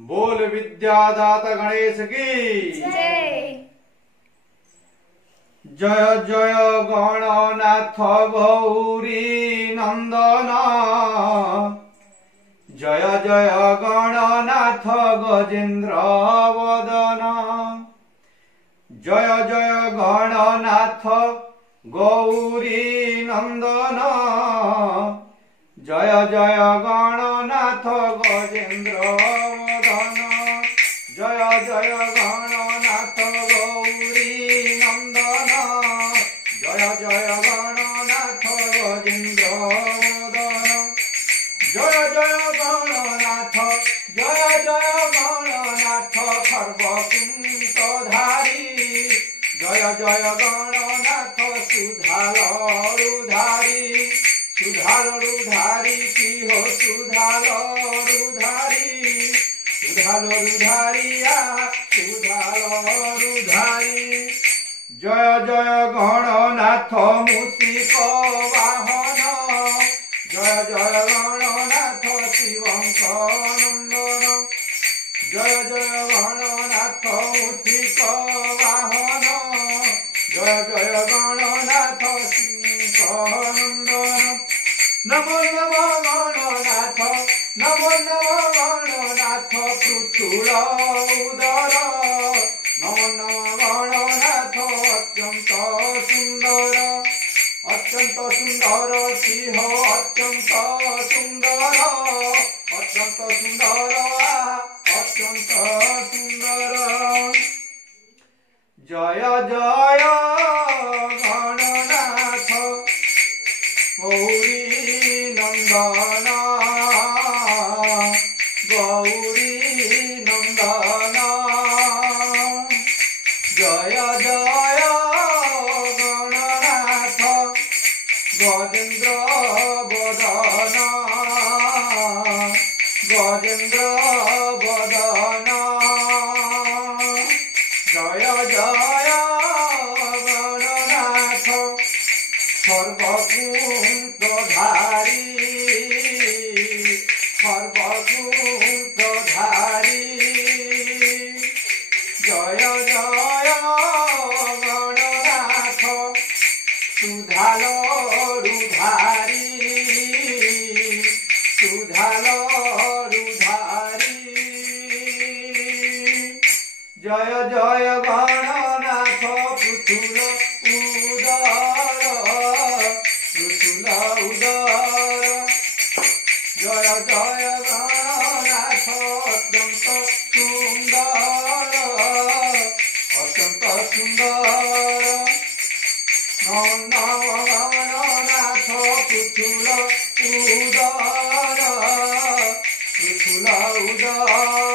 बोल विद्यादाता गणेश की जय। जय जय गणनाथ गौरी नंदन। जय जय गणनाथ गजेन्द्र वदन। जय जय गणनाथ गौरी नंदन। जय जय गणनाथ गजेन्द्र वदन। जय जय गणनाथ गौरी नंदन। जय जय गणनाथ गजेन्द्र वदन। जय जय गणनाथ जय जय गणनाथ खर्वकुंतधारी। जय जय गणनाथ सुधालरुधारी। सुधालरुधारी की हो सुधालरुधारी। सुधालरुधारी सुधालरुधारी। जय जय गणनाथ मूषिक वाहन। जय जय गणनाथ शिवंक नंदन। जय जय गणनाथ मूषिक वाहन। जय जय गणनाथ शिवंक नंदन। नमो नमो गणनाथ नमो नमो गणनाथ पृथुल उदर। नमो नमो गणनाथ अत्यंत सुंदर। अत्यंत सुंदर सिंह अत्यंत सुंदर। अत्यंत सुंदर अत्यंत सुंदर। जय जय गणनाथ गौरी नंदन। गौरी नंदन। जय जय गणनाथ गजेन्द्र वदन। गजेन्द्र वदन। जय जय गणनाथ सर्वकुंतधारी। सर्वकुंतधारी। जय जय गणनाथ सुधालरुधारी। सुधालरुधारी। जय जय गणनाथ पृथुल उदर। पृथुल उदर। जय जय गणनाथ अत्यंत सुंदर। अत्यंत सुंदर। नमो गणनाथ पृथुल उदर। पृथुल उदर।